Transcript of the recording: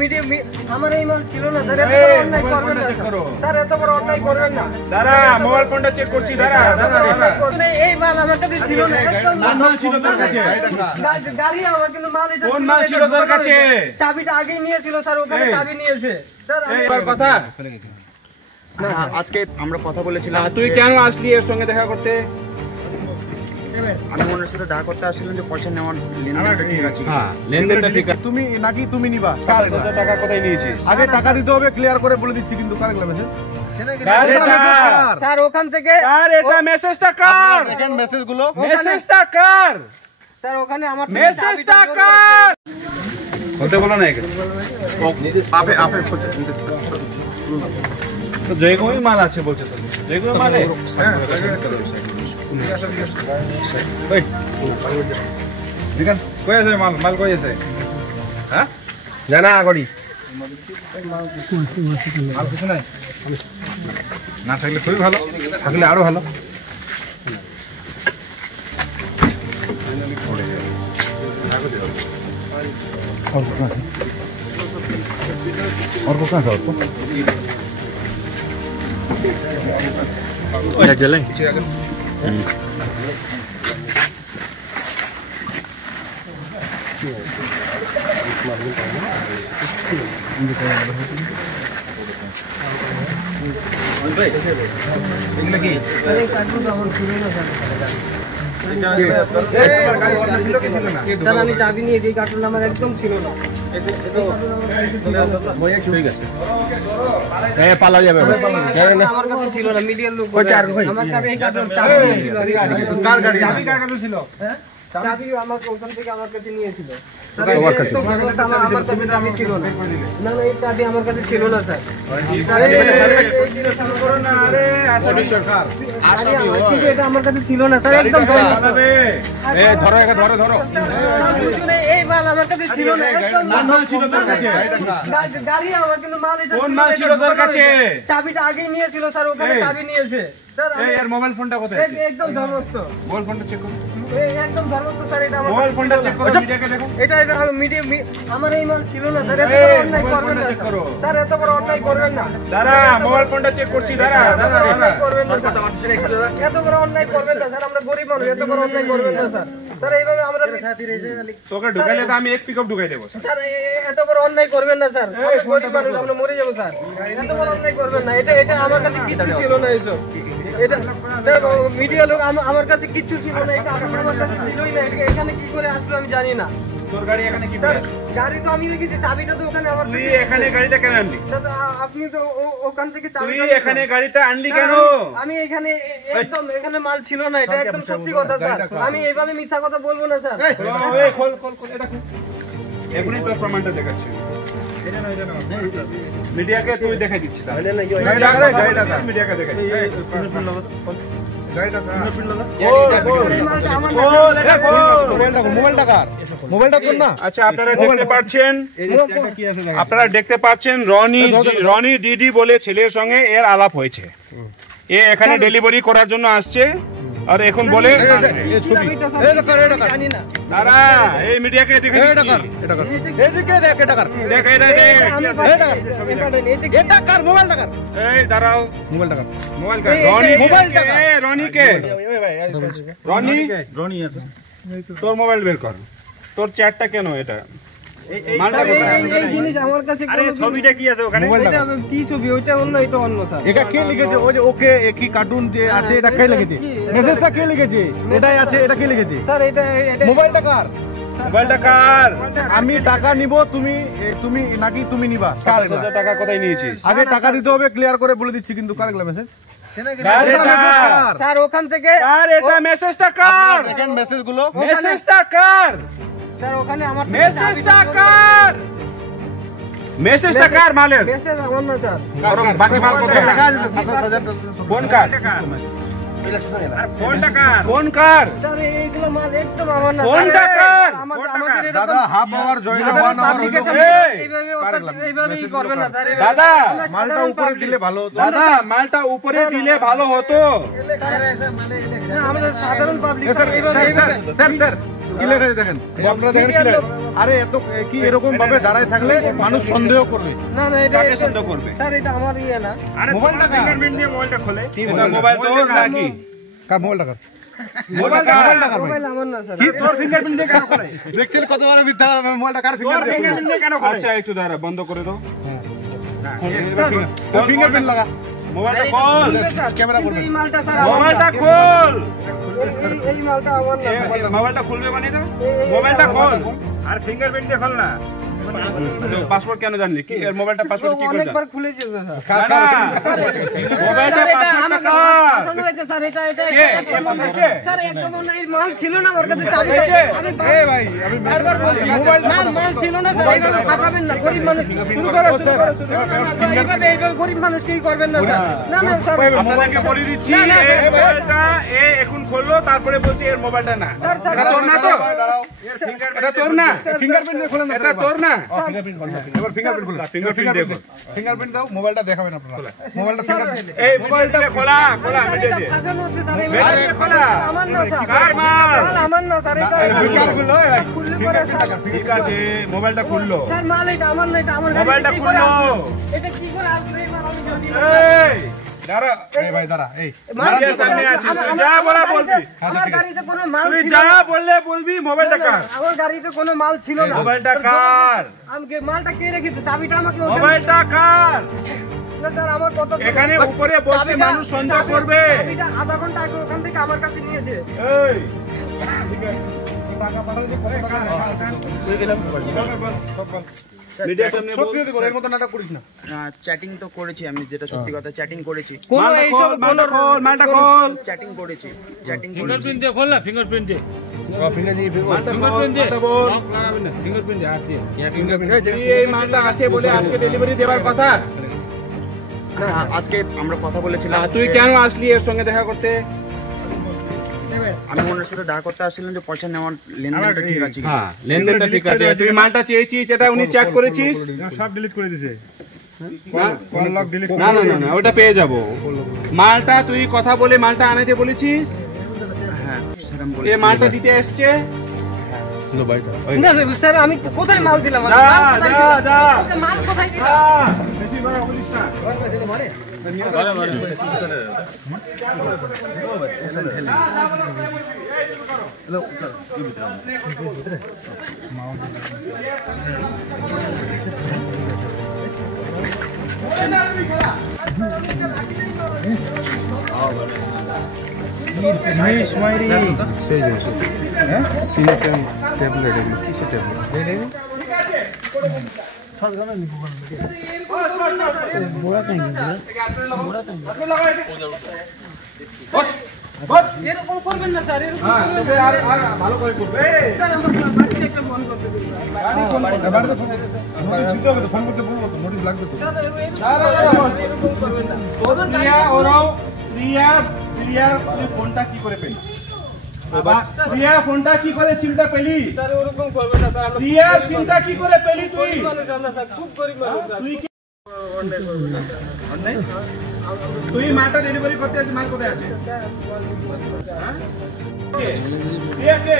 Media আমার এই মাল ছিল না স্যার, এত বড় অন্যায় করবেন না স্যার, এত বড় অন্যায় করবেন না। দাঁড়া, মোবাইল ফোনটা চেক করছি, দাঁড়া। এই মাল আমার কাছে ছিল না, মাল ছিল তোর কাছে? গাড়ি আমার, কিন্তু মাল এটা কোন মাল ছিল তোর কাছে? চাবিটা আগেই নিয়েছিল স্যার, ওখানে চাবি নিয়েছে স্যার। এই কথা না, আজকে আমরা কথা বলেছিলাম। তুই কেন আসলি এর সঙ্গে দেখা করতে? আমি ওনার সাথে দেখা করতে আসছিলাম যে পয়সা নেওয়ার লেনদেনটা ঠিক আছে। হ্যাঁ, লেনদেনটা ঠিক আছে। তুমি নাকি তুমি নিবা? 5,000 টাকা কোথায় নিয়েছিস? আগে টাকা দিতে হবে, ক্লিয়ার করে বলে দিচ্ছি কিন্তু কার মেসেজ? স্যার ওখান থেকে আর এটা মেসেজটা কার? দেখেন মেসেজ গুলো। মেসেজটা কার? স্যার ওখানে আমার মেসেজটা কার? হতে বলো না এখানে। আপে আপে তো যেগুলোই মাল আছে বলছে তো, যেগুলো মাল দেখেন কই আছে মাল? মাল কই আছে? হ্যাঁ জানা আগড়ি মাল কিছু নাই। না থাকলে খুবই ভালো, থাকলে আরো ভালো। और को कहाँ था और को? এটা চলে আমি চাবি নিয়ে এই কার্টুন আমার একদম ছিল না। पाला जाবে আমার কাছে ছিল না, মিডিয়ার লোক আমার কাছে এই কার্টুন চাবি ছিল। কার গাড়ি? চাবি কার কাছে ছিল? হ্যাঁ, চাবি আমার ওখান থেকে আমার কাছে নিয়েছিল। আমার কাছে চাবি ছিল না। না না, এই চাবি আমার কাছে ছিল না স্যার। আরে আসামি সরকার, কিন্তু এটা আমার কাছে ছিল না স্যার, একদম ধরো ধরো ধরো। এই মাল আমার কাছে ছিল না, একদম মাল ছিল তোর কাছে? গাড়ি আমার, কিন্তু মাল এটা কোন মাল ছিল তোর কাছে? চাবিটা আগেই নিয়েছিল স্যার, ওখানে চাবি নিয়েছে স্যার। এই আর মোবাইল ফোনটা কোথায় আছে? একদম ধর্মস্থ। মোবাইল ফোনটা চেক করো, একদম ধর্মস্থ স্যার। এটা আমার মোবাইল ফোনটা চেক করো, মিডিয়াকে দেখো। এটা মিডিয়া আমার এই মাল ছিল না স্যার, এত বড় অন্যায় করবেন না স্যার, এত বড় অন্যায় করবেন না। দাঁড়া, মোবাইল ফোনটা চেক করছি, দাঁড়া। করবেন না স্যার, এত বড় অন্যায় করবেন না স্যার, আমরা গরিব মানুষ, এত বড় অন্যায় করবেন না স্যার। স্যার এইভাবে আমরা তোকে ঢুকাইলে তো আমি এক পিকআপ ঢুকাই দেবো। স্যার, এত বড় অন্যায় করবেন না স্যার, আমরা গরিব মানুষ, আমরা মরে যাবো স্যার। এত বড় অন্যায় করবেন না, এটা এটা আমার কাছে কিচ্ছু ছিল না এসব। এটা স্যার মিডিয়া লোক আমার কাছে কিচ্ছু ছিল না, এটা আমার কাছে ছিলই না। এখানে কি করে আসলো আমি জানি না। তোর গাড়ি এখানে কি? গাড়ি তো আমি রেখেছি, চাবিটা তো ওখানে আমার। তুই এখানে গাড়িটা কেন আনলি? আপনি তো ওখান থেকে তুই এখানে গাড়িটা আনলি কেন? আমি এখানে একদম এখানে মাল ছিল না, এটা একদম সত্যি কথা স্যার। আমি এইভাবে মিথ্যা কথা বলবো না স্যার। খোল খোল খোল, এটা খোল। এখনই তোর প্রমাণটা দেখাচ্ছি। মিডিয়াকে তুই দেখাই দিচ্ছিস। মিডিয়াকে দেখাই আচ্ছা, আপনারা দেখতে পাচ্ছেন রনি ডিডি বলে ছেলের সঙ্গে এর আলাপ হয়েছে। এ এখানে ডেলিভারি করার জন্য আসছে, আর এখন বলে তারা এই মিডিয়াকে দাঁড়াও, তোর মোবাইল বের কর, তোর চ্যাটটা কেন? এটা এই জিনিস আমার কাছে ছবিটা কি আছে ওখানে? কি ছবি? ওইটা অন্য, এটা অন্য স্যার। এটা কে লিখেছে? ওই যে ওকে একই কার্টুন যে আছে, এটা কে লিখেছে? মেসেজটা কে লিখেছে? এটাই আছে, এটা কে লিখেছে? স্যার এটা মোবাইলটা কার? মোবাইলটা কার? আমি টাকা নিব, তুমি তুমি নাকি তুমি নিবা? 5,000 টাকা কোথায় নিয়েছিস? আগে টাকা দিতে হবে, ক্লিয়ার করে বলে দিচ্ছি কিন্তু কার মেসেজ? স্যার ওখান থেকে এটা মেসেজটা কার? দেখেন মেসেজ গুলো। মেসেজটা কার? স্যার ওখানে আমার মেসেজটা কার? মেসেজটা কার মালের? মেসেজ আমার না স্যার। বাকি মাল কোথায়? লেখা আছে 27,000 ফোন কার? ফোন কার? স্যার এইগুলো মাল একদম আমার না। ফোন কার? আমাদের দাদা হাফ আওয়ার জয়েন হওয়ার এইভাবেই করবেন না স্যার। দাদা মালটা উপরে দিলে ভালো হতো। দাদা মালটা উপরে দিলে ভালো হতো। আমাদের সাধারণ পাবলিক স্যার কি লেখা আছে দেখেন, এই আপনারা দেখেন কি লেখা আছে? আরে এত কি এরকম ভাবে দাঁড়ায় থাকলে মানুষ সন্দেহ করবে। না না এটা কাকে সন্দেহ করবে? স্যার এটা আমার ইয়ে না। মোবাইলটা কার? ফিঙ্গারপ্রিন্ট দিয়ে মোবাইলটা খোলে। এটা মোবাইল তোর নাকি? কার মোবাইলটা কার? মোবাইলটা কার? মোবাইল আমার না স্যার। কি তোর ফিঙ্গারপ্রিন্ট দিয়ে কেন খোলে? দেখছেন কত বড় মিথ্যা কথা, মোবাইলটা কার তোর ফিঙ্গারপ্রিন্ট? ফিঙ্গারপ্রিন্ট দিয়ে কেন খোলে? আচ্ছা একটু দাঁড়া, বন্ধ করে দাও। ফিঙ্গারপ্রিন্ট লাগা, মোবাইলটা স্যার, খোল, এটা খুলবে, স্যার। ক্যামেরা কিন্তু করবে। এই মালটা স্যার আমার মোবাইলটা না। খোল। এই মালটা আমার না স্যার। মোবাইলটা খুলবে মানে এটা? এই- মোবাইলটা খোল। আর ফিঙ্গারপ্রিন্ট দিয়ে খোল না। পাসওয়ার্ড কেন জানলি? কি এর মোবাইলটা পাসওয়ার্ড কি করে? অনেকবার খুলেছিল স্যার। না, মোবাইলটা স্যার, এটা পাসওয়ার্ডটা আমাকে কার? ফাঁসানো হয়েছে স্যার, এটা কে? এটা স্যার একটা মনে হয় মাল ছিল না আমার কাছে, চাবি হয়েছে? আমি এই ভাই আমি বারবার বলছি না মাল ছিল না স্যার, এইভাবে ফাঁসাবেন না গরিব মানুষ। শুরু করো, শুরু করো, শুরু না, করো। না, না, এইভাবে গরিব মানুষকেই করবেন না স্যার। না না স্যার, আপনাদেরকে বলে দিচ্ছি, না, না, এই স্যার। মোবাইলটা এ এখন খুললো, তারপরে বলছি এর মোবাইলটা না। স্যার, স্যার, এটা তোর না তো? দাঁড়াও। এটা তোর না? ফিঙ্গারপ্রিন্ট দিয়ে খোলেন না এটা তোর না? এবার ফিঙ্গারপ্রিন্ট খোলেন। ফিঙ্গারপ্রিন্ট দাও, মোবাইলটা দেখাবেন আপনারা। মোবাইলটা ফিঙ্গারপ্রিন্ট এই মোবাইলটা খোলা খোলা স্যার, এটা মেটেছে। ফাঁসানো হচ্ছে স্যার, এই মেটেছে মাল খোলা। আমার না স্যার। কার মাল? মাল আমার না স্যার, এটা ফিঙ্গারপ্রিন্ট লয় ভাই, খুললে পরে ফিঙ্গারপ্রিন্ট স্যার- লাগা। ঠিক আছে, মোবাইলটা খুললো। স্যার মাল এটা আমার না, এটা আমার গাড়িতে মোবাইলটা কি করে খুললো। আসবে? এটা কি করে আসবে এই মাল আমি জানি না। এই দাঁড়া, এই ভাই দাঁড়া, এই মাল দাঁড়া, কি করে সামনে আসবে? আছিস, আমার- তুই আমার- যা আমার বলা গাড়িতে- বলবি। আমার গাড়িতে কোনো মাল তুই ছিল যা না। বললে বলবি, মোবাইলটা কার? আমার গাড়িতে কোনো মাল ছিল না। মোবাইলটা কার? আমাকে মালটা কে রেখেছে? চাবিটা আমাকে ওখানে- মোবাইলটা কার? না, স্যার, আমার কত এখানে উপরে বসলে চাবিটা- মানুষ সন্দেহ চাবি- করবে। চাবিটা আধা ঘন্টা আগে ওখান থেকে আমার কাছে নিয়েছে। এই টাকা পাঠালে যে কত টাকা লেখা আছে। মিডিয়ার সামনে বল। সত্যি যদি বল, এর মতো নাটক করিস না। চ্যাটিং তো করেছি আমি, যেটা সত্যি কথা, চ্যাটিং করেছি, কোনো মালটা এইসব খোল, মালটা খোল, মালটা খোল। চ্যাটিং করেছি, চ্যাটিং করেছি। ফিঙ্গারপ্রিন্ট দিয়ে খোল না, ফিঙ্গারপ্রিন্ট দিয়ে। মালটা খোল, ফিঙ্গারপ্রিন্ট দিয়ে। মালটা বল। লক লাগাবেন না, ফিঙ্গারপ্রিন্ট দিয়ে হাত দিয়ে। তুই এই মালটা আছে বলে আজকে ডেলিভারি দেবার কথা। আজকে আমরা কথা বলেছিলাম, তুই কেন আসলি এর সঙ্গে দেখা করতে? আমি ওনার সাথে দেখা করতে আসছিলাম যে পয়সা নেওয়ার লেনদেনটা ঠিক আছে কিনা। হ্যাঁ, লেনদেনটা ঠিক আছে। তুই মালটা চেয়েছিস, এটা উনি চেক করেছিস? সব ডিলিট করে দিয়েছে। না না না না, ওটা পেয়ে যাব। মালটা তুই কথা বলে মালটা আনাইতে বলেছিস? হ্যাঁ সেরকম এ বলেছি। মালটা দিতে এসছে? না, স্যার, আমি কোথায় মাল দিলাম? যা, মাল কোথায় যা, দিলাম? যা। ওকে মাল কোথায় দিলাম? বেশি বড় বলিস না। এরকম করবেন না স্যার, এরকম হ্যাঁ, করবেন তোকে আর ভালো করে করবে। স্যার, আমার বাড়িতে একটা ফোন করতে দিন। দিতে হবে তো, ফোন করতে বলবো তো, নোটিশ লাগবে তো। স্যার, এরকম করবেন না। প্রিয়া, ওরাও প্রিয়া, প্রিয়া তুই ফোনটা কি করে পেলি? প্রিয়া ফোনটা কি করে সিমটা পেলি? স্যার, ওরকম করবেন না স্যার, আমরা প্রিয়া সিমটা কি করে পেলি তুই? গরিব মানুষ আমরা স্যার, খুব গরিব মানুষ স্যার। তুই কি তুই মালটা ডেলিভারি করতে আসিস, মাল কোথায় আছে? হ্যাঁ? কে? প্রিয়া কে?